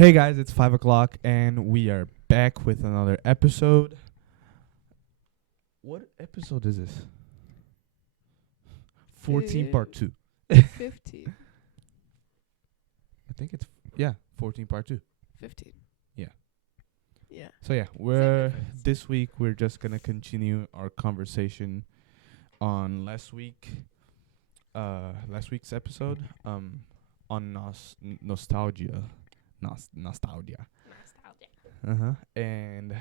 Hey guys, it's 5 o'clock and we are back with another episode. What episode is this? 14 part 2. 15. I think it's 14 part 2. 15. Yeah. Yeah. So yeah, difference. this week we're just going to continue our conversation on last week's episode on nostalgia. Nostalgia. And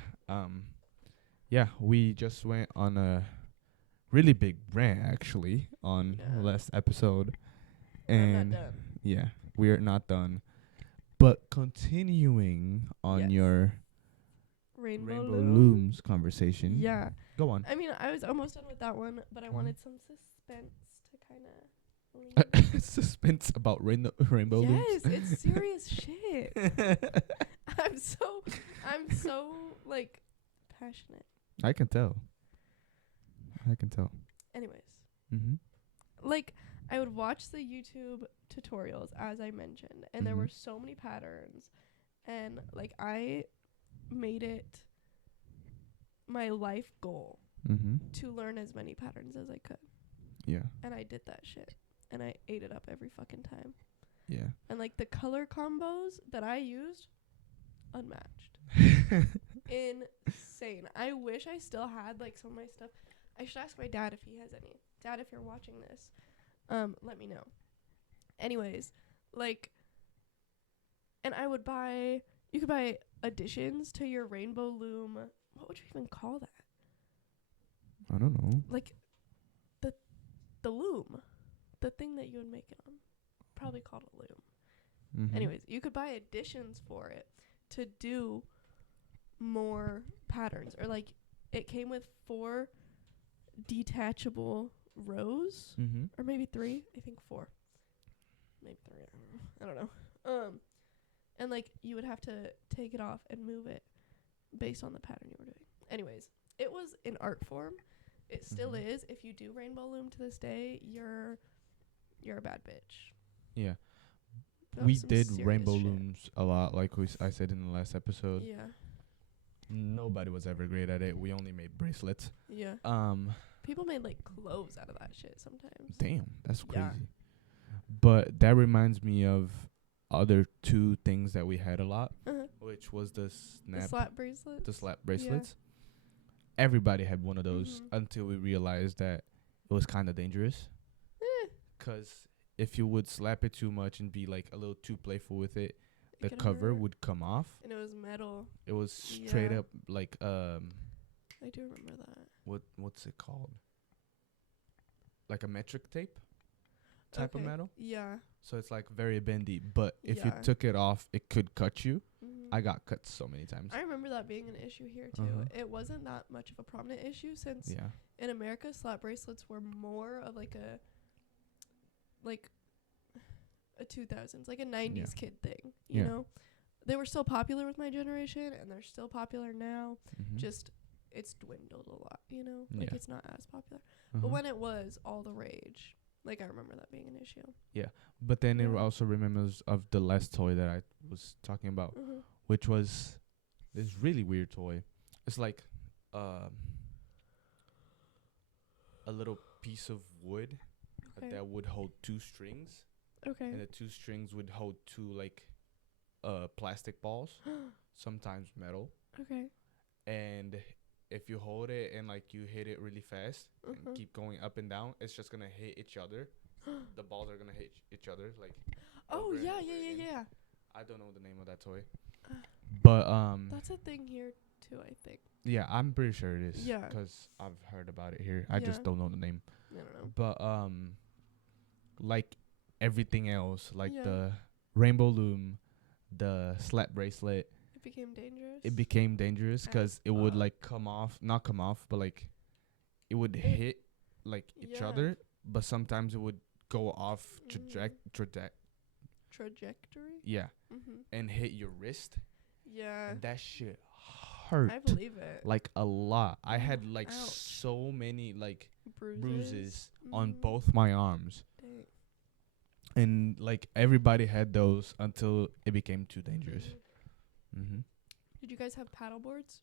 we just went on a really big rant actually on last episode, and I'm not done. we are not done. But continuing on Yes. your Rainbow looms conversation. Yeah. Go on. I mean, I was almost done with that one, but I wanted some suspense to kind of. Suspense about rainbow looms. Yes, it's serious shit. I'm so like passionate. I can tell. Anyways, Mm-hmm. like I would watch the YouTube tutorials as I mentioned, and there were so many patterns, and like I made it my life goal to learn as many patterns as I could. Yeah. And I did that shit. And I ate it up every fucking time. Yeah. And like the color combos that I used, unmatched. Insane. I wish I still had like some of my stuff. I should ask my dad if he has any. Dad, if you're watching this, let me know. Anyways, like, and I would you could buy additions to your rainbow loom. What would you even call that? I don't know. Like the loom. The thing that you would make it on. Probably called a loom. Mm-hmm. Anyways, you could buy additions for it to do more patterns. Or like it came with 4 detachable rows. Or maybe 3. I think 4. Maybe 3. I don't know. And like you would have to take it off and move it based on the pattern you were doing. Anyways, it was an art form. It still is. If you do rainbow loom to this day, you're a bad bitch. Yeah. That We was some did serious rainbow shit. looms a lot, like I said in the last episode. Yeah. Nobody was ever great at it. We only made bracelets. Yeah. People made like clothes out of that shit sometimes. Damn, that's crazy. Yeah. But that reminds me of other 2 things that we had a lot, which was the slap bracelets. The slap bracelets. Everybody had one of those until we realized that it was kind of dangerous. 'Cause if you would slap it too much and be like a little too playful with it, the cover would come off. And it was metal. It was straight up like I do remember that. What's it called? Like a metric tape type of metal. Yeah. So it's like very bendy, but if you took it off, it could cut you. I got cut so many times. I remember that being an issue here too. It wasn't that much of a prominent issue since in America slap bracelets were more of like a 2000s, like a 90s kid thing, you know? They were still popular with my generation and they're still popular now. Just it's dwindled a lot, you know? Like it's not as popular. But when it was all the rage, like I remember that being an issue. Yeah. But then it also remembers of the last toy that I was talking about, which was this really weird toy. It's like a little piece of wood that would hold 2 strings. Okay. And the 2 strings would hold 2 like plastic balls, sometimes metal. Okay. And if you hold it and like you hit it really fast and keep going up and down, it's just gonna hit each other. The balls are gonna hit each other like. Oh yeah. I don't know the name of that toy, but that's a thing here too, I think. Yeah, I'm pretty sure it is. Yeah. 'Cause I've heard about it here. I just don't know the name. I don't know. But like everything else, like the rainbow loom, the slap bracelet. It became dangerous. Because it would like not come off, but like it would hit like each other. But sometimes it would go off trajectory. Yeah. And hit your wrist. Yeah. And that shit hurt. I believe it. Like a lot. I had like Ouch. so many like bruises on Mm. both my arms. Dang. And like everybody had those until it became too dangerous. Mhm. Did you guys have paddle boards?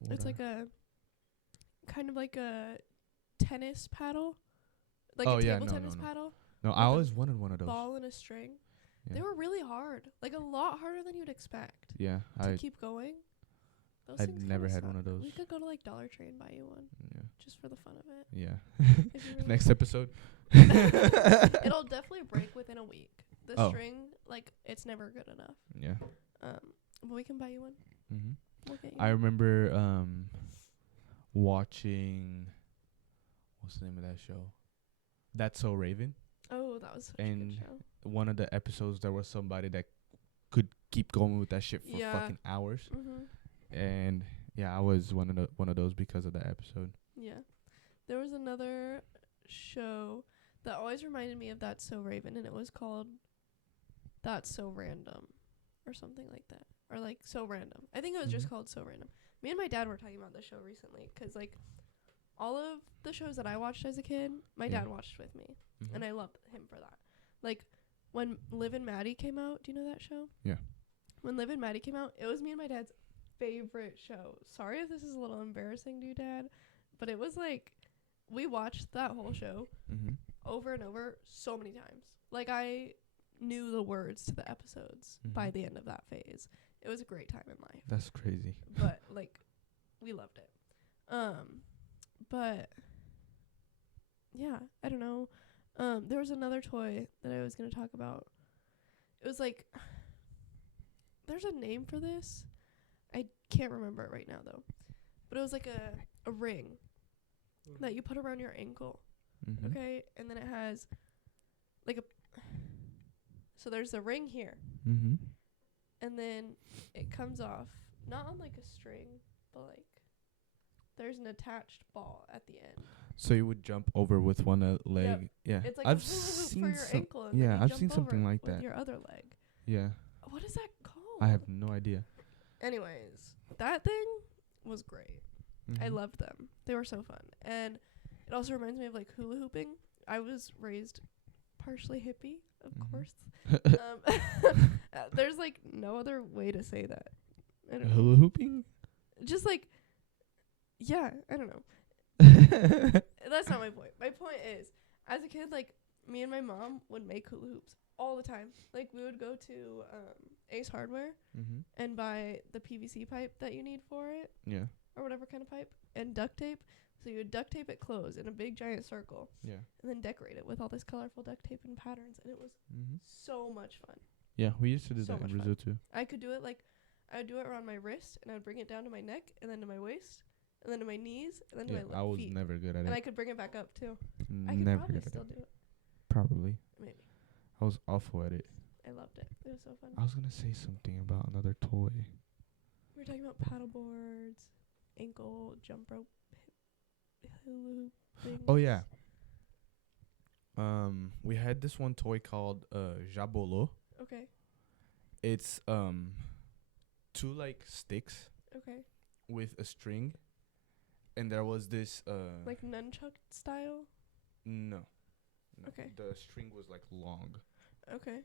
What It's are- like a kind of like a tennis paddle, like Oh, a yeah, table no, tennis no, no. paddle. No, with I a always wanted one of those. Ball and a string. Yeah. They were really hard, like a lot harder than you'd expect Yeah, to keep going. Those I'd things never kinda had one suck. of those. We could go to like Dollar Tree and buy you one Yeah. just for the fun of it. Yeah. If you really Next episode. It'll definitely break within a week. The Oh. string, like, it's never good enough. Yeah. But we can buy you one. Mhm. We'll get you I one. remember watching, what's the name of that show? That's So Raven. Oh, that was such a And good show. One of the episodes, there was somebody that could keep going with that shit for Yeah. fucking hours. Mhm. And yeah, I was one of those because of that episode. Yeah. There was another show that always reminded me of That's So Raven, and it was called That's So Random or something like that. Or like So Random. I think it was just Mhm. called So Random. Me and my dad were talking about the show recently 'cause like all of the shows that I watched as a kid, my Yeah. dad watched with me, Mhm. and I loved him for that. Like when Liv and Maddie came out, do you know that show? Yeah. When Liv and Maddie came out, it was me and my dad's favorite show. Sorry if this is a little embarrassing to you, Dad, but it was like we watched that whole show Mhm. over and over so many times. Like I knew the words to the episodes by Mhm. the end of that phase. It was a great time in life. That's crazy. But like we loved it. But yeah, I don't know. There was another toy that I was gonna talk about. It was like there's a name for this. I can't remember it right now though. But it was like a ring that you put around your ankle. Mhm. Okay? And then it has like a so there's the ring here. Mhm. And then it comes off not on like a string, but like there's an attached ball at the end. So you would jump over with one leg. Yeah. It's like I've a hula hoop seen for your some. ankle. And Yeah, then you I've jump seen something over like with that. your other leg. Yeah. What is that called? I have no idea. Anyways, that thing was great. I Mhm. loved them. They were so fun. And it also reminds me of like hula hooping. I was raised partially hippie, of Mhm. course. There's like no other way to say that. I don't know. Hula hooping? Just like, yeah, I don't know. That's not my point. My point is, as a kid, like me and my mom would make hula hoops all the time. Like we would go to Ace Hardware Mhm. and buy the PVC pipe that you need for it, Yeah. or whatever kind of pipe, and duct tape. So you would duct tape it closed in a big giant circle, Yeah. and then decorate it with all this colorful duct tape and patterns, and it was Mhm. so much fun. Yeah, we used to do So that in much Brazil too. I could do it like, I would do it around my wrist, and I would bring it down to my neck, and then to my waist, and then to my knees, and then to Yeah, my I was feet. never good at And I it. could bring it back up too. I could Never probably good at still it. do it. Probably. Maybe. I was awful at it. I loved it. It was so fun. I was gonna say something about another toy. We were talking about paddle boards, ankle jump rope, hula hoop things. Oh yeah. We had this one toy called Jabolô. Okay. It's two like sticks Okay. with a string, and there was this Like nunchuck style. no. Okay. The string was like long. Okay.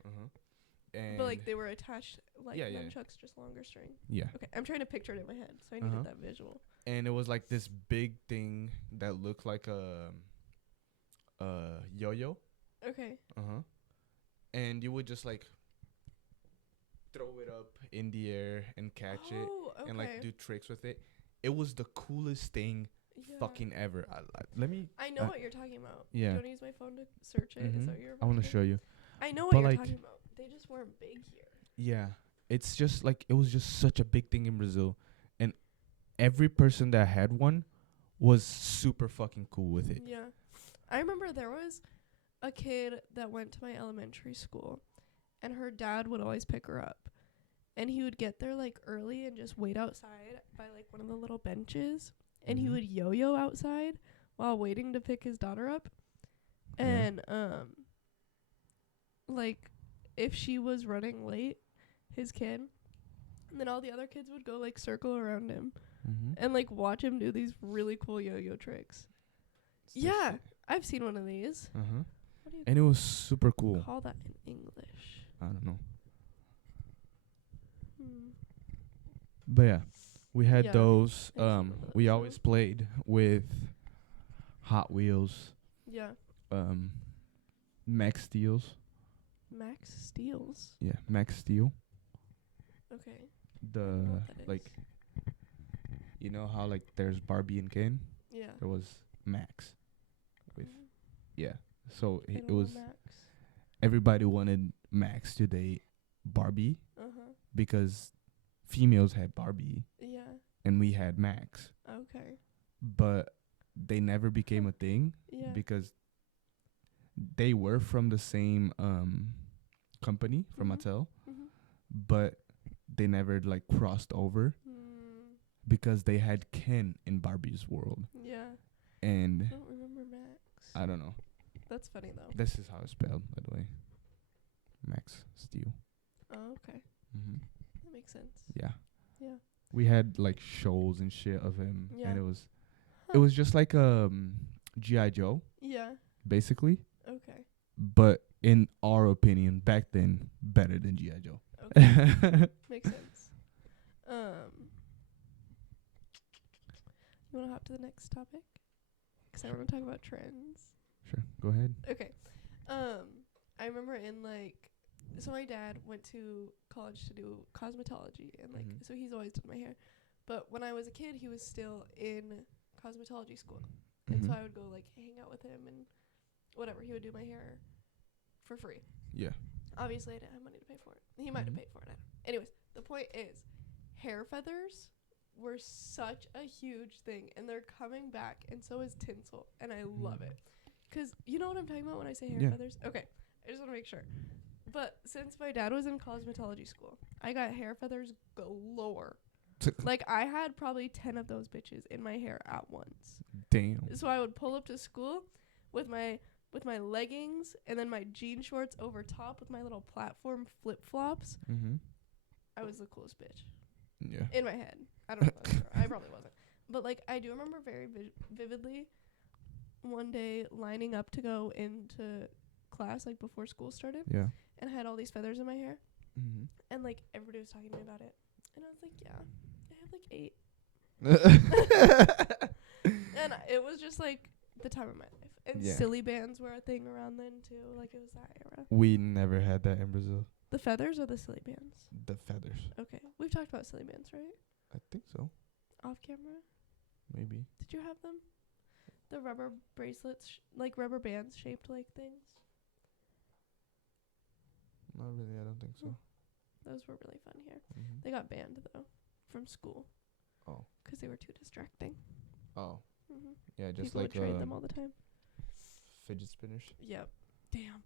And But like they were attached like Yeah, yeah. nunchucks, just longer string. yeah. Okay. I'm trying to picture it in my head, so I needed Uh-huh. that visual. And it was like this big thing that looked like a yo-yo. Okay. And you would just like throw it up in the air and catch it Okay. and like do tricks with it. It was the coolest thing Yeah. fucking ever. Let me. I know what you're talking about. yeah. Do you want to use my phone to search it? Is Mhm. that what you're I about want to do? show you. I know what But you're like- talking about. They just weren't big here. Yeah, it's just like it was just such a big thing in Brazil, and every person that had one was super fucking cool with it. Yeah. I remember there was a kid that went to my elementary school, and her dad would always pick her up. And he would get there like early and just wait outside by like one of the little benches, and he Mhm. would yo-yo outside while waiting to pick his daughter up. Yeah. And like if she was running late, his kid, and then all the other kids would go like circle around him and like watch him do these really cool yo-yo tricks. Yeah, I've seen one of these. What do you And it was super cool. call that in English? I don't know. But yeah, we had Yeah, those. I just remember We those, always played with Hot Wheels, Yeah. Max Steels. Max Steels. Yeah, Max Steel. Okay. The I don't know what that is. like, you know how like there's Barbie and Ken. Yeah. There was Max. With Mhm. yeah, so I it don't know was Max. everybody wanted Max to date Barbie Uh-huh. because females had Barbie Yeah. and we had Max, Okay. but they never became a thing Yeah. because they were from the same company from Mhm. Mattel, Mhm. but they never like crossed over because they had Ken in Barbie's world. Yeah. And I don't remember Max. I don't know. That's funny though. This is how it's spelled, by the way. Max Steel. Oh, okay. Mm-hmm. That makes sense. Yeah. Yeah. We had like shows and shit of him, Yeah. and it was Huh. just like G.I. Joe, Yeah. basically. Okay. But in our opinion, back then, better than G.I. Joe. Okay. Makes sense. You want to hop to the next topic? 'Cause I want to talk about trends. Sure, go ahead. Okay. I remember in like, so my dad went to college to do cosmetology, and like, Mhm. so he's always done my hair. But when I was a kid, he was still in cosmetology school, and so Mhm. I would go like hang out with him and whatever. He would do my hair for free. Yeah. Obviously, I didn't have money to pay for it. He might have Mhm. paid for it. I don't know. Anyways, the point is, hair feathers were such a huge thing, and they're coming back, and so is tinsel, and I love it. 'Cause you know what I'm talking about when I say hair Yeah. feathers? Okay, I just want to make sure. But since my dad was in cosmetology school, I got hair feathers galore. Like, I had probably 10 of those bitches in my hair at once. Damn. So I would pull up to school with my leggings and then my jean shorts over top with my little platform flip-flops. Mhm. I was the coolest bitch. Yeah. In my head. I don't know if that's true. I probably wasn't. But, like, I do remember very vividly one day lining up to go into class, like, before school started. Yeah. And I had all these feathers in my hair. Mhm. And, like, everybody was talking to me about it. And I was like, yeah, I have, like, 8. And it was just, like, the time of my life. And Yeah. silly bands were a thing around then, too. Like, it was that era. We never had that in Brazil. The feathers or the silly bands? The feathers. Okay. We've talked about silly bands, right? I think so. Off camera? Maybe. Did you have them? The rubber bracelets, like rubber bands shaped like things? Not really. I don't think so. Those were really fun here. Mhm. They got banned, though, from school. Oh. 'Cause they were too distracting. Oh. Mm-hmm. Yeah, just People like would trade them all the time. fidget spinners. Yep. Damn.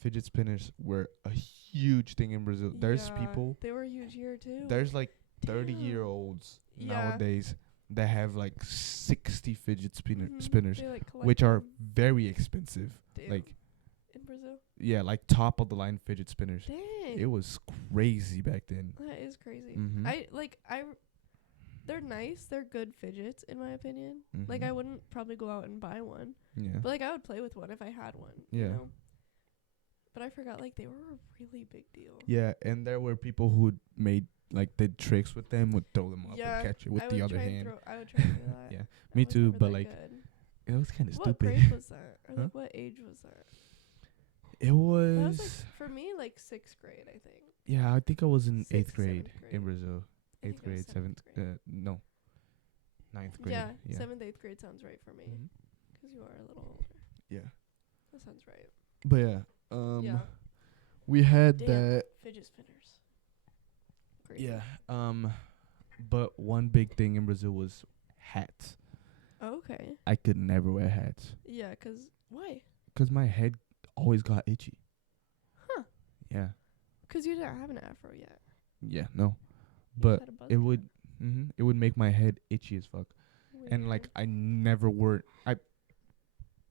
Fidget spinners were a huge thing in Brazil. There's Yeah, people. They were huge here, too. There's like Damn. 30-year-olds Yeah. nowadays that have like 60 fidget Mhm. spinners, They, like, collect which are them. very expensive. Damn. Like, in Brazil? yeah, like top of the line fidget spinners. Dang. It was crazy back then. That is crazy. Mhm. They're nice. They're good fidgets, in my opinion. Like, Mhm. I wouldn't probably go out and buy one. Yeah. But, like, I would play with one if I had one. Yeah. You know? But I forgot, like, they were a really big deal. Yeah, and there were people who made like did tricks with them, would throw them up Yeah, and catch it with I the would other try and hand. I would try to do that. Yeah, I me was too. never But that like, good. it was kind of What stupid. grade was that? Or, Huh? like, what age was that? It That was. was, like, for me, like, 6th grade, I think. Yeah, I think I was in 8th 6th, grade 7th in grade. Brazil. I 8th think it was grade, 7th. 7th grade. No, 9th grade. Yeah, Yeah. 7th, 8th grade sounds right for me. Mhm. 'Cause you are a little older. Yeah. That sounds right. But yeah, Yeah. we had Damn. that. Fidget spinners. Great. Yeah. But one big thing in Brazil was hats. Okay. I could never wear hats Yeah, 'cause why? 'cause my head always got itchy. Huh. Yeah. 'Cause you didn't have an afro yet. Yeah. No. You But just had a buzz it cut. would. It would make my head itchy as fuck. And like Weird. I never wore. I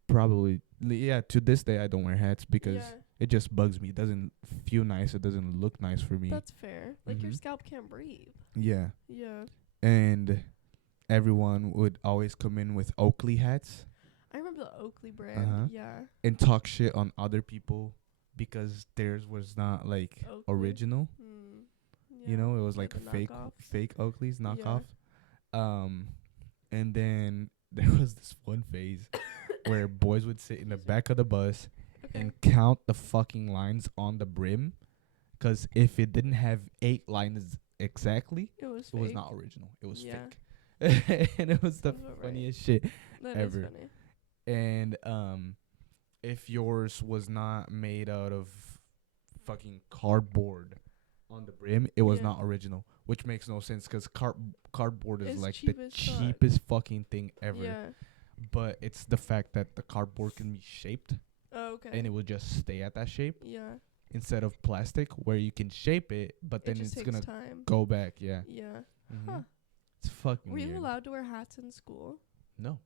probably to this day I don't wear hats because Yeah, it just bugs me. It doesn't feel nice. It doesn't look nice for me. that's fair. Like, your Mhm. scalp can't breathe. Yeah. Yeah. And everyone would always come in with Oakley hats I remember the Oakley brand. Uh-huh. Yeah. and talk shit on other people because theirs was not like Oakley. original. Hmm. Yeah. You know, it was like the fake knockoffs. fake Oakleys Yeah. knockoff. And then there was this one phase where boys would sit in the back of the bus Okay. and count the fucking lines on the brim, 'cause if it didn't have 8 lines exactly, it was it was fake. not original. It was Yeah. fake. And it was the Sounds about right. funniest shit That ever. is funny. And if yours was not made out of fucking cardboard on the brim, it was Yeah. not original, which makes no sense 'cause cardboard is It's like cheap the as fuck. cheapest fucking thing ever. Yeah. But it's the fact that the cardboard can be shaped Oh, okay. and it will just stay at that shape yeah. instead of plastic where you can shape it, but then it just it's takes gonna time. go back. Yeah. Yeah. Mm-hmm. Huh. It's fucking Were you weird. allowed to wear hats in school? No.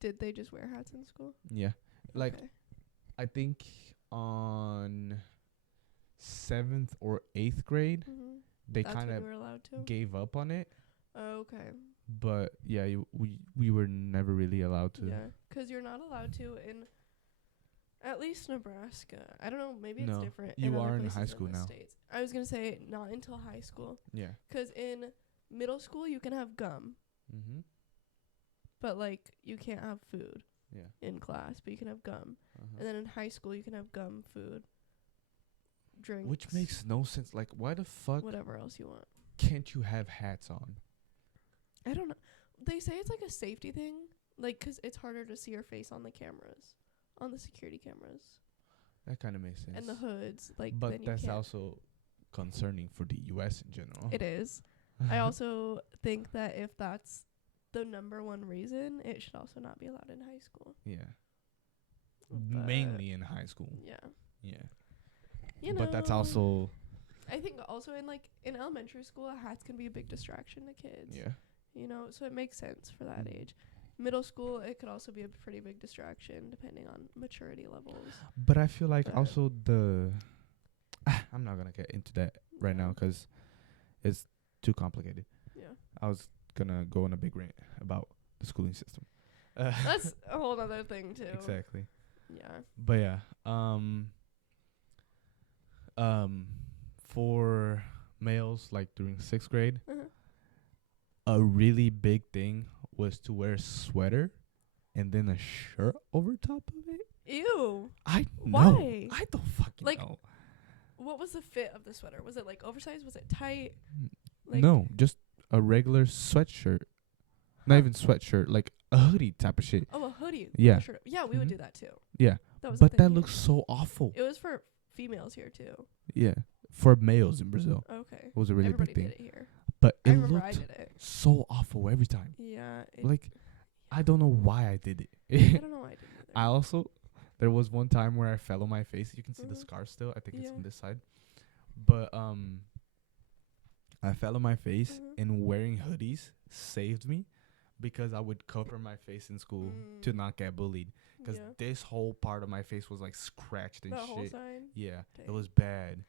Did they just wear hats in school? Yeah. Like, Okay. I think on 7th or 8th grade, Mm-hmm. they That's kind when of you were allowed to? gave up on it. Oh, okay. But yeah, we were never really allowed to. Yeah. 'Cause you're not allowed to in at least Nebraska. I don't know. Maybe it's No, different. you other are in places high school the now. States. I was going to say not until high school. Yeah. 'Cause in middle school, you can have gum. Mm-hmm. But, like, you can't have food Yeah. in class. But you can have gum. Uh-huh. And then in high school, you can have gum, food, drinks. Which makes no sense. Like, why the fuck whatever else you want. can't you have hats on? I don't know. They say it's like a safety thing. Like, 'cause it's harder to see your face on the cameras. On the security cameras. That kind of makes sense. And the hoods. Like, but then you that's can't. also concerning for the U.S. in general. It is. I also think that if that's the number one reason, it should also not be allowed in high school. Yeah. But Mainly in high school. Yeah. Yeah. You know. But that's also I think also in elementary school, hats can be a big distraction to kids. yeah. You know, so it makes sense for that Mhm. age. Middle school, it could also be a pretty big distraction depending on maturity levels. But I feel like But- also I'm not gonna get into that right now 'cause it's too complicated. Yeah. I was gonna go on a big rant about the schooling system. That's a whole other thing too. Exactly. Yeah. But yeah, for males, like during 6th grade, Uh-huh. a really big thing was to wear a sweater and then a shirt over top of it. Ew. I Why? know. I don't fucking Like, know. What was the fit of the sweater? Was it like oversized? Was it tight? N- Like, no, just a regular sweatshirt. Not Huh. even sweatshirt, like a hoodie type of shit. Oh, a hoodie. Yeah. with a shirt. Yeah, we would Mhm. do that too. Yeah. That was. But the that thing looks so awful. here. It was for females here too. Yeah. For males in Brazil. Okay. It was a really Everybody big thing. did it here. But I it remember I looked did it. so awful every time. Yeah. Like, I don't know why I did I it. don't know why I didn't either. I also, there was one time where I fell on my face. You can see the Mhm. scar still. I think it's Yeah. on this side. But I fell on my face, Mhm. and wearing hoodies saved me because I would cover my face in school to Mm. not get bullied. 'Cause Yeah. this whole part of my face was like scratched and The whole shit. side. Yeah, it Dang. was bad.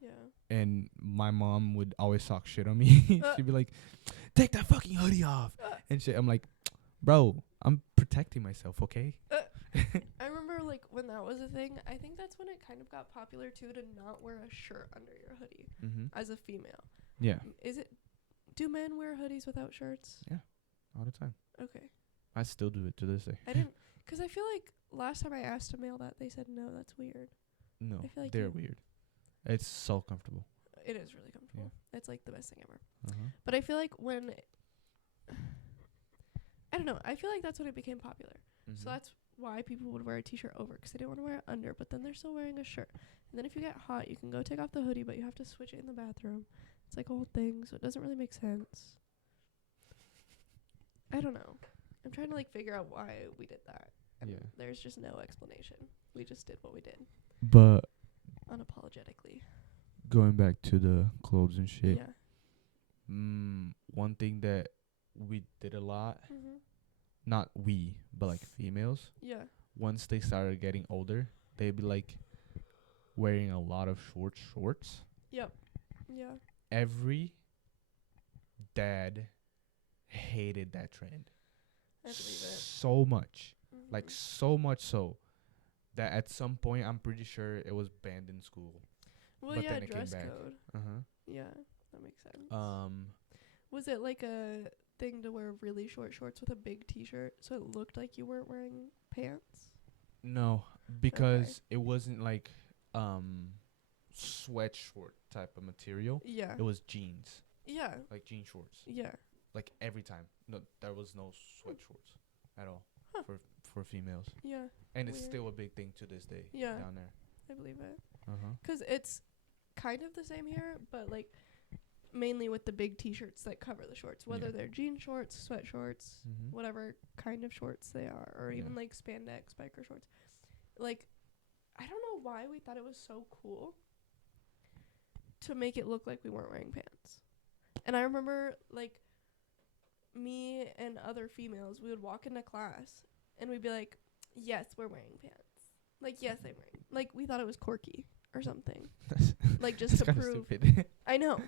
Yeah. And my mom would always talk shit on me. She'd be like, "Take that fucking hoodie off," and shit. I'm like, "Bro, I'm protecting myself, okay?" I remember like when that was a thing. I think that's when it kind of got popular too to not wear a shirt under your hoodie Mm-hmm. as a female. Yeah, Is it? Do men wear hoodies without shirts? all the time. Okay. I still do it to this day. I didn't, cause I feel like last time I asked a male that, they said no, that's weird. No, I feel like they're you- weird. It's so comfortable. It is really comfortable. It's like the best thing ever. Uh-huh. But I feel like when, I don't know. I feel like that's when it became popular. Mm-hmm. So that's why people would wear a t-shirt over, 'cause they didn't want to wear it under, but then they're still wearing a shirt. And then if you get hot, you can go take off the hoodie, but you have to switch it in the bathroom. It's like a whole thing, so it doesn't really make sense. I don't know. I'm trying to like figure out why we did that. And Yeah. there's just no explanation. We just did what we did But unapologetically. going back to the clothes and shit, Yeah. one thing that we did a lot, Mhm. not we, but like females, Yeah. once they started getting older, they'd be like wearing a lot of shorts. Yep. Yeah. Every dad hated that trend I believe it. so much. Like Mhm. so much so that at some point I'm pretty sure it was banned in school. Well, but yeah, then it came dress back. code. Uh-huh. Yeah. That makes sense. Was it like a thing to wear really short shorts with a big t-shirt so it looked like you weren't wearing pants? No, because it wasn't like sweatshort type of material. Yeah. It was jeans. Yeah. Like jean shorts. Yeah. Like every time. No, there was no sweat shorts at all for females. Yeah. And it's still a big thing to this day down there. I believe it. 'Cause it's kind of the same here, but like mainly with the big t-shirts that cover the shorts, whether they're jean shorts, sweat shorts, whatever kind of shorts they are, or even like spandex biker shorts. Like, I don't know why we thought it was so cool to make it look like we weren't wearing pants. And I remember, like, me and other females, we would walk into class and we'd be like, yes, we're wearing pants. Like, yes, I'm wearing. Like, we thought it was quirky or something. Like, just to prove. I know.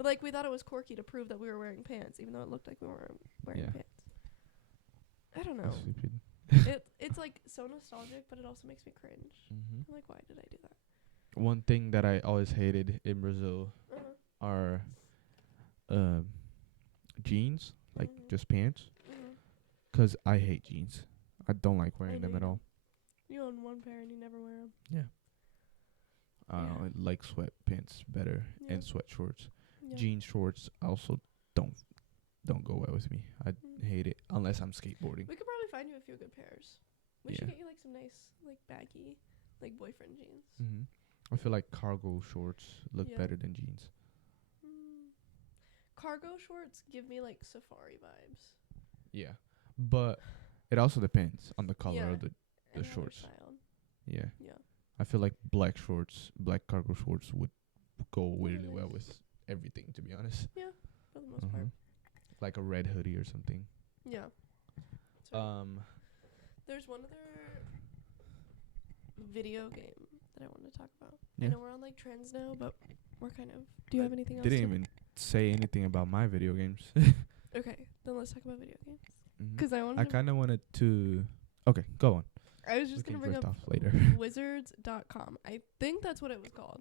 Like, we thought it was quirky to prove that we were wearing pants, even though it looked like we weren't wearing pants. I don't know. It's like so nostalgic, but it also makes me cringe. I'm like, why did I do that? One thing that I always hated in Brazil are jeans, like just pants. 'Cause I hate jeans. I don't like wearing them at all. You own one pair and you never wear them. Yeah. I like sweatpants better and sweat shorts. Yeah. Jean shorts also don't go well with me. I hate it unless I'm skateboarding. We could probably find you a few good pairs. We should get you like some nice, like baggy, like boyfriend jeans. I feel like cargo shorts look better than jeans. Cargo shorts give me like safari vibes. Yeah, but it also depends on the color of the shorts. Yeah. I feel like black cargo shorts would go really well with everything, to be honest. Yeah, for the most part. Like a red hoodie or something. Yeah. There's one other video game that I want to talk about. I know we're on like trends now, but we're kind of. Do you have anything else? Didn't even say anything about my video games. Okay, then let's talk about video games. Because I kind of wanted to. Okay, go on. I was just gonna bring up later. Wizards.com. I think that's what it was called.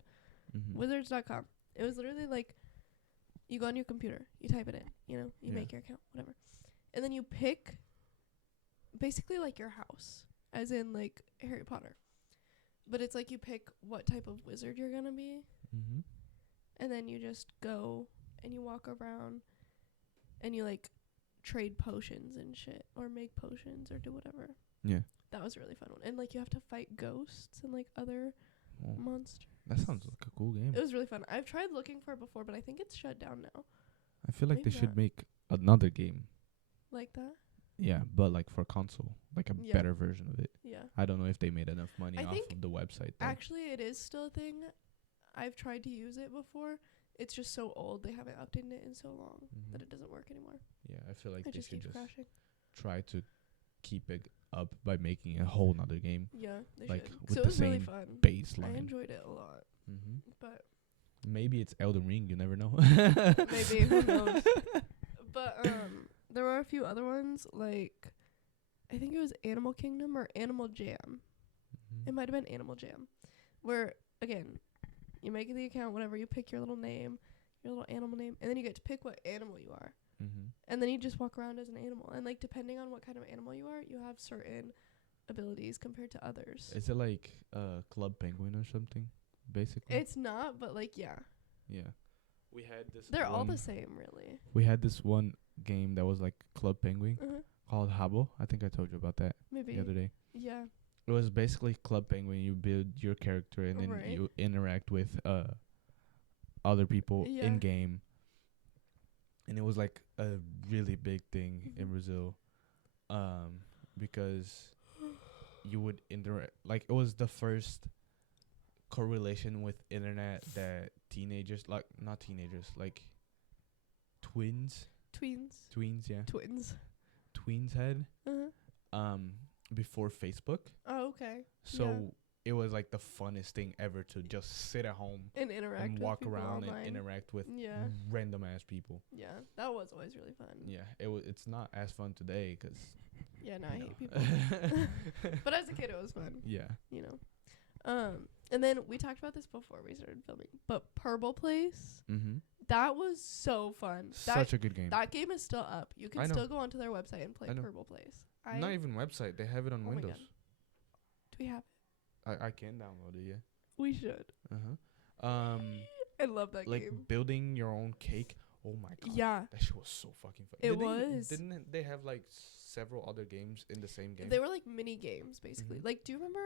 Wizards.com. It was literally like, you go on your computer, you type it in, you make your account, whatever, and then you pick, basically like your house, as in like Harry Potter, but it's like you pick what type of wizard you're gonna be, and then you just go and you walk around, and you like trade potions and shit, or make potions, or do whatever. Yeah. That was a really fun one. And, like, you have to fight ghosts and, like, other monsters. That sounds like a cool game. It was really fun. I've tried looking for it before, but I think it's shut down now. I feel like they should make another game. Like that? Yeah, but, like, for console. Like, a better version of it. Yeah. I don't know if they made enough money off of the website, though. Actually, it is still a thing. I've tried to use it before. It's just so old. They haven't updated it in so long that it doesn't work anymore. Yeah, I feel like they should just crashing. Try to keep it up by making a whole nother game. Yeah, they like should. with So the it was same really fun. baseline. I enjoyed it a lot. But maybe it's Elden Ring. You never know. Maybe, who knows? But there were a few other ones, like I think it was Animal Kingdom or Animal Jam. It might have been Animal Jam, where again, you make the account, whatever, you pick your little name, your little animal name, and then you get to pick what animal you are. And then you just walk around as an animal. And, like, depending on what kind of animal you are, you have certain abilities compared to others. Is it like Club Penguin or something, basically? It's not, but, like, yeah. Yeah. We had this. They're all the same, really. We had this one game that was like Club Penguin called Jabolô. I think I told you about that the other day. Yeah. It was basically Club Penguin. You build your character and then you interact with other people in game. And it was like a really big thing in Brazil, because you would interact. Like, it was the first correlation with internet that teenagers, like not teenagers, like tweens had before Facebook. Oh, okay. So it was like the funnest thing ever to just sit at home and interact and with walk people around online. and interact with random ass people. Yeah, that was always really fun. Yeah, it's not as fun today because. Yeah, no, I hate people. But as a kid, it was fun. Yeah. You know, And then we talked about this before we started filming, but Purple Place, that was so fun. Such a good game. That game is still up. You can still go onto their website and play Purple Place. Not even website. They have it on Windows. Do we have it? I can download it, yeah. We should. I love that like game. Like building your own cake. Oh my god. Yeah. That shit was so fucking fun. Didn't they have like several other games in the same game? They were like mini games basically. Like, do you remember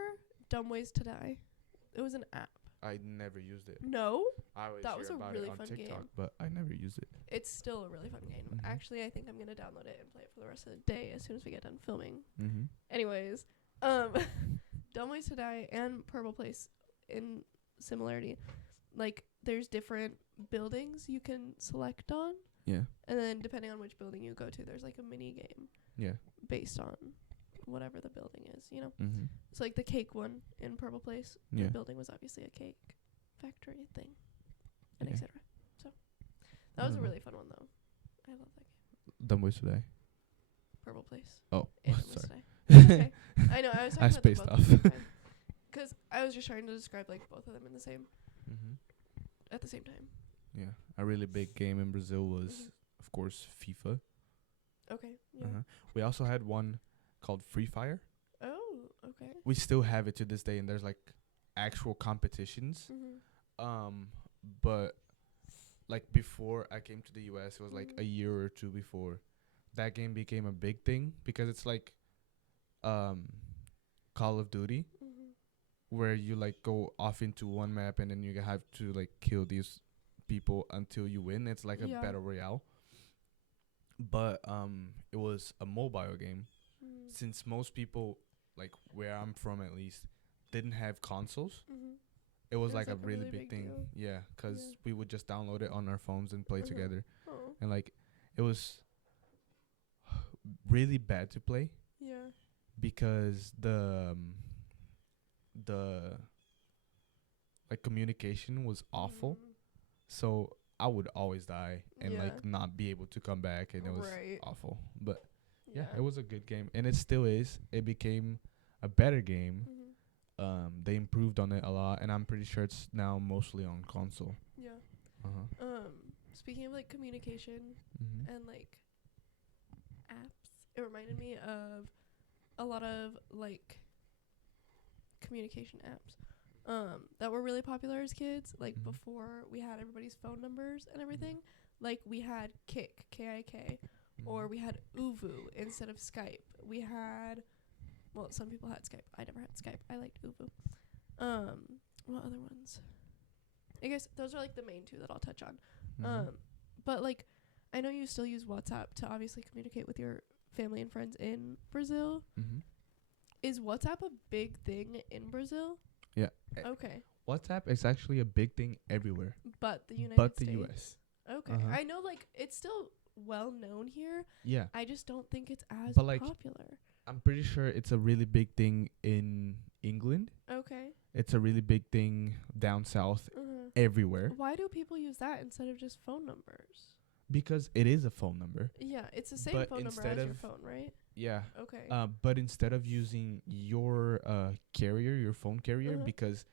Dumb Ways to Die? It was an app. I never used it. No? I always that was a really fun TikTok, game. But I never used it. It's still a really fun game. Actually, I think I'm going to download it and play it for the rest of the day as soon as we get done filming. Anyways, Dumb Ways to Die and Purple Place in similarity. Like, there's different buildings you can select on. Yeah. And then depending on which building you go to, there's like a mini game. Yeah. Based on whatever the building is, you know? It's like the cake one in Purple Place. Yeah. The building was obviously a cake factory thing, and etc. So that was a really fun one, though. I love that game. Dumb Ways to Die. Purple Place. Oh, sorry. Okay. I know. I was talking about spaced both off. Because I was just trying to describe like both of them in the same at the same time. Yeah, a really big game in Brazil was, of course, FIFA. Okay. Yeah. We also had one called Free Fire. Oh, okay. We still have it to this day, and there's like actual competitions. But like before I came to the US, it was like a year or two before that game became a big thing, because it's like Call of Duty, where you like go off into one map and then you have to like kill these people until you win. It's like a battle royale. But it was a mobile game. Since most people, like where I'm from at least, didn't have consoles, it was like a really big thing. Deal. Yeah, because we would just download it on our phones and play together. And like it was really bad to play. Yeah. Because the like communication was awful. So I would always die and like not be able to come back, and it was awful. But yeah, it was a good game, and it still is. It became a better game. They improved on it a lot, and I'm pretty sure it's now mostly on console. Yeah. Speaking of like communication and like apps, it reminded me of a lot of like communication apps that were really popular as kids, like before we had everybody's phone numbers and everything. Like we had Kik, K-I-K, or we had Uvu instead of Skype. We had, well, some people had Skype. I never had Skype. I liked Uvu. What other ones? I guess those are like the main two that I'll touch on. But like, I know you still use WhatsApp to obviously communicate with your family and friends in Brazil. Is WhatsApp a big thing in Brazil? Yeah. Okay. WhatsApp is actually a big thing everywhere. But the United States. But the US. Okay. I know like it's still well known here. Yeah. I just don't think it's as popular. I'm pretty sure it's a really big thing in England. Okay. It's a really big thing down south everywhere. Why do people use that instead of just phone numbers? Because it is a phone number. Yeah, it's the same phone number as your phone, right? Yeah. Okay. But instead of using your carrier, your phone carrier, because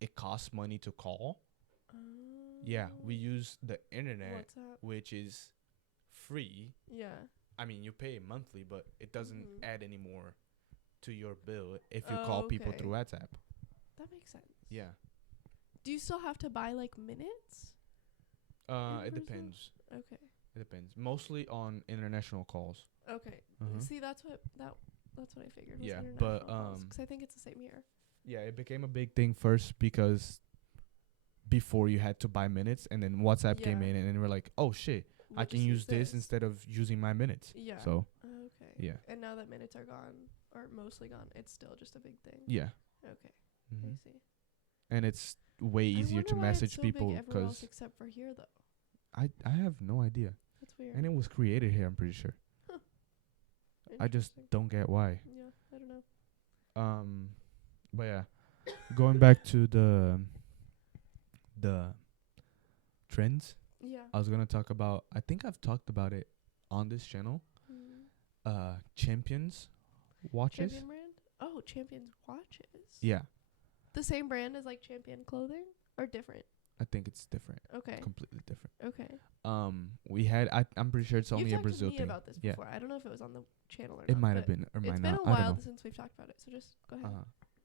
it costs money to call. Yeah, we use the internet, which is free. Yeah. I mean, you pay monthly, but it doesn't add any more to your bill if you call people through WhatsApp. That makes sense. Yeah. Do you still have to buy like minutes? It depends. Okay. It depends. Mostly on international calls. Okay. See, that's what I figured. Yeah, but because I think it's the same here. Yeah, it became a big thing first because before you had to buy minutes, and then WhatsApp came in, and then we're like, oh shit, I can use this instead of using my minutes. Yeah. So. Okay. Yeah. And now that minutes are gone, or mostly gone, it's still just a big thing. Yeah. Okay. I see. And it's way easier to message people because except for here though. I have no idea. That's weird. And it was created here, I'm pretty sure. Huh. I just don't get why. Yeah, I don't know. But yeah, going back to the trends. Yeah. I was gonna talk about. I think I've talked about it on this channel. Champions watches. Champion brand? Oh, Champions watches. Yeah. The same brand as like Champion clothing or different? I think it's different. Okay. Completely different. Okay. We had. I'm pretty sure it's only a Brazil You've talked to me thing. about this before. I don't know if it was on the channel or not. It might have been or might not. It's been a I don't while know. since we've talked about it, so just go ahead.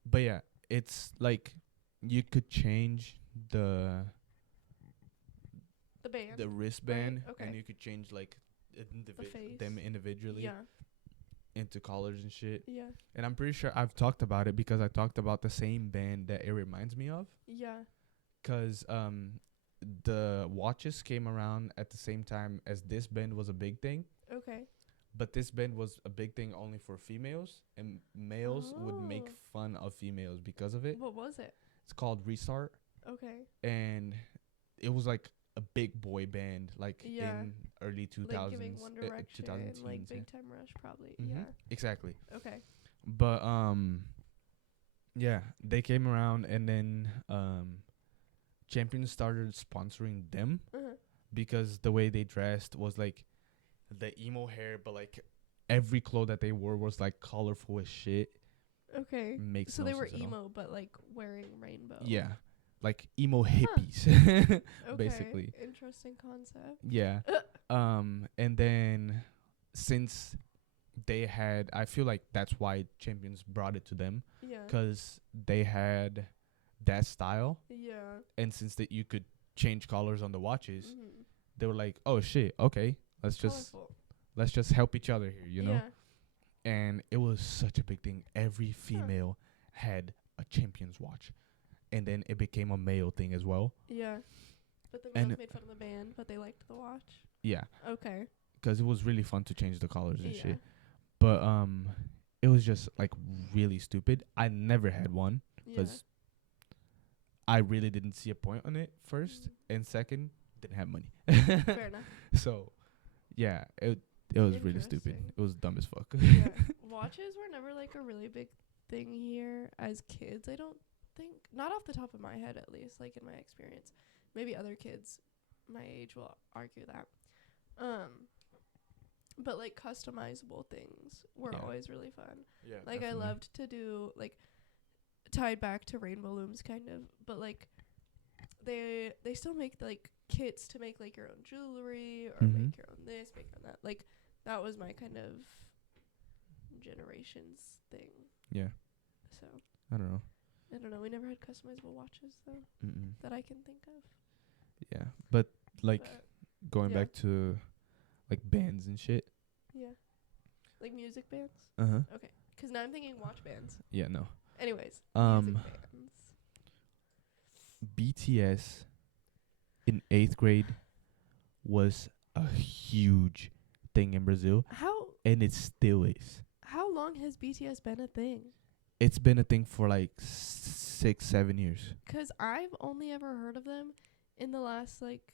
But yeah, it's like you could change the band, the wristband, right? Okay. and you could change like face. them individually into colors and shit. Yeah. And I'm pretty sure I've talked about it because I talked about the same band that it reminds me of. Yeah. 'Cause the watches came around at the same time as this band was a big thing. Okay. But this band was a big thing only for females, and males would make fun of females because of it. What was it? It's called Restart. Okay. And it was like a big boy band, like in early 2000s, like giving One Direction, 2010s, like Big Time Rush, probably. Mm-hmm. Yeah. Exactly. Okay. But yeah, they came around, and then Champion started sponsoring them because the way they dressed was like the emo hair, but like every clothes that they wore was like colorful as shit. Okay. Makes so no they were sense emo, but like wearing rainbow. Yeah, like emo hippies, basically. Interesting concept. Yeah. And then since they had, I feel like that's why Champions brought it to them. Yeah. 'Cause they had that style. Yeah. And since that you could change colors on the watches, they were like, "Oh shit, okay, let's just help each other here," you know? And it was such a big thing. Every female had a Champions watch, and then it became a male thing as well. Yeah. But the males made fun of the band, but they liked the watch. Yeah. Okay. 'Cause it was really fun to change the colors and shit. But it was just like really stupid. I never had one because I really didn't see a point on it first, and second, didn't have money. Fair enough. So, yeah, it was really stupid. It was dumb as fuck. Yeah. Watches were never like a really big thing here as kids. I don't think, not off the top of my head at least, like in my experience. Maybe other kids my age will argue that. But like customizable things were always really fun. Yeah. Like definitely. I loved to do like tied back to rainbow looms kind of, but like they still make like kits to make like your own jewelry or make your own this, make your own that. Like that was my kind of generations thing. Yeah. So I don't know. We never had customizable watches though that I can think of. Yeah, but like going back to like bands and shit. Yeah. Like music bands? Okay. 'Cause now I'm thinking watch bands. Yeah, no. Anyways, music bands. BTS in 8th grade was a huge thing in Brazil. And it still is. How long has BTS been a thing? It's been a thing for like 6-7 years. 'Cause I've only ever heard of them in the last like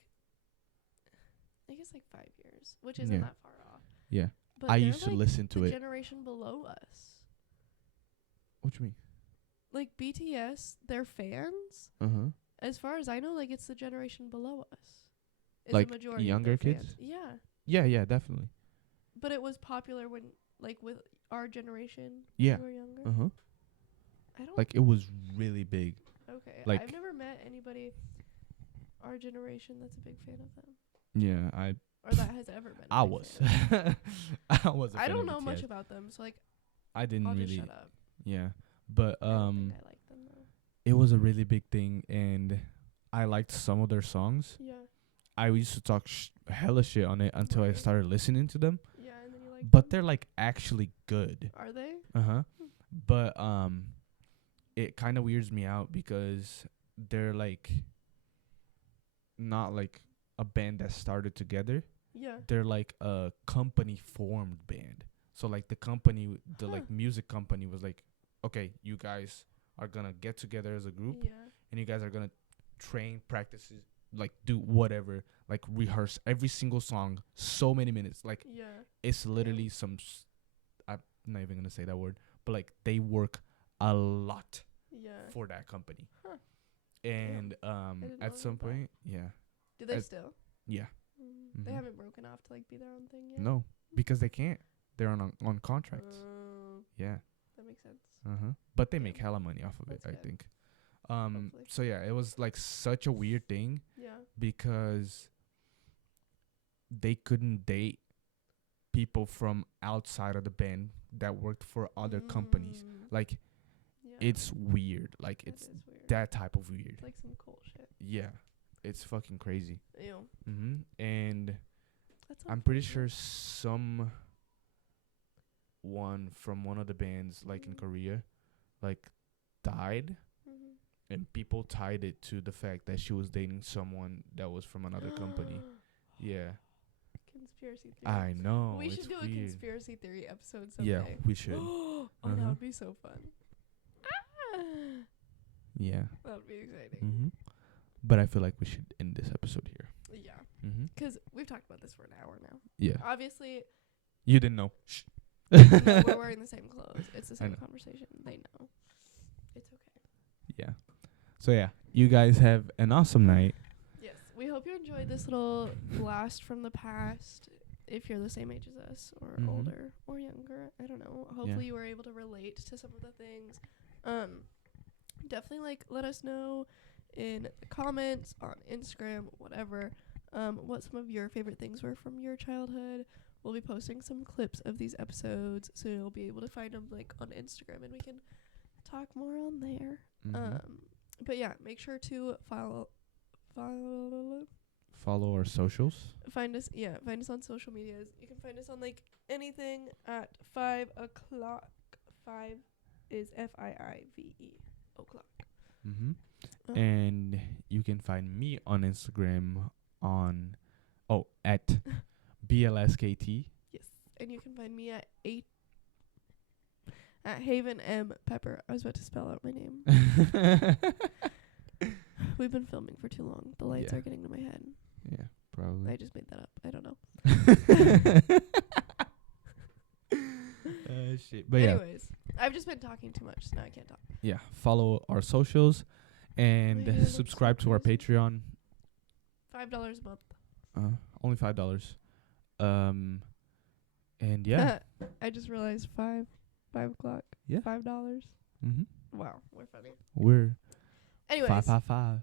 I guess like 5 years, which isn't that far off. Yeah. But I used to listen to it. Generation below us. What you mean? Like BTS, their fans. As far as I know, like it's the generation below us. It's like the majority younger of their kids? fans. Yeah. Yeah, definitely. But it was popular when like with our generation. Yeah. When we were younger. I don't like it was really big. Okay. Like I've never met anybody our generation that's a big fan of them. Yeah, or that has ever been. I was. I was. I don't know much about them, so like I didn't I'll really. Just shut up. Yeah, but I like them though. It was a really big thing, and I liked some of their songs. Yeah. I used to talk hella shit on it until I started listening to them. Yeah, and then you like. But they're like actually good. Are they? But it kind of weirds me out because they're like not like a band that started together. Yeah. They're like a company formed band. So like the company, the like music company was like, okay, you guys are gonna get together as a group, and you guys are gonna train, practice, like do whatever, like rehearse every single song, so many minutes. Like it's literally I'm not even gonna say that word, but like they work a lot for that company. And at some point, do they still? Yeah. They haven't broken off to like be their own thing yet? No, because they can't. They're on contracts. Yeah. That makes sense. But they make hella money off of it, I think. Hopefully. So yeah, it was like such a weird thing Yeah. because they couldn't date people from outside of the band that worked for other companies. Like, Yeah. it's weird. Like, That it's is weird. that type of weird. It's like some cult shit. Yeah, it's fucking crazy. Ew. And That's I'm pretty unfortunate. sure someone from one of the bands, like in Korea, like died, and people tied it to the fact that she was dating someone that was from another company. Yeah, Conspiracy theory. I know. We it's should do weird. a conspiracy theory episode someday. Yeah, we should. Oh, that would be so fun. Yeah. That would be exciting. But I feel like we should end this episode here. Yeah. Because we've talked about this for an hour now. Yeah. Obviously. You didn't know. Shh. No, we're wearing the same clothes. It's the same conversation. They know. It's okay. Yeah. So yeah, you guys have an awesome night. Yes. We hope you enjoyed this little blast from the past. If you're the same age as us, or older, or younger, I don't know. Hopefully you were able to relate to some of the things. Definitely let us know in the comments on Instagram, whatever, what some of your favorite things were from your childhood. We'll be posting some clips of these episodes, so you'll be able to find them on Instagram, and we can talk more on there. But yeah, make sure to follow our socials. Find us on social medias. You can find us on anything at 5o'clock. 5 is FIIVE o'clock. And you can find me on Instagram at BLSKT. Yes, and you can find me at Haven M Pepper. I was about to spell out my name. We've been filming for too long. The lights are getting to my head. Yeah, probably. I just made that up. I don't know. Shit. But anyways, I've just been talking too much, so now I can't talk. Yeah, follow our socials and subscribe to our Patreon. $5 a month. Only $5. And yeah. I just realized 5 o'clock. Yeah. $5. Wow, we're funny. We're anyways 555,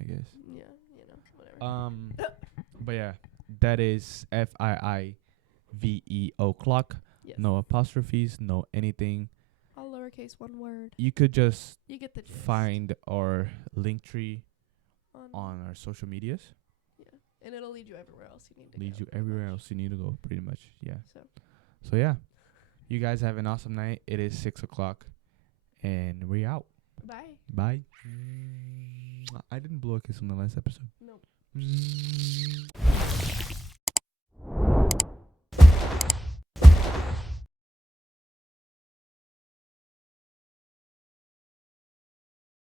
I guess. Yeah, whatever. But yeah, that is FIIVE o'clock. Yes. No apostrophes, no anything. All lowercase, one word. You could just get the gist. find our link tree on our social medias. Yeah, and it'll lead you everywhere else you need to go. Pretty much. Yeah. So yeah, you guys have an awesome night. It is 6 o'clock, and we're out. Bye. Bye. I didn't blow a kiss on the last episode. Nope.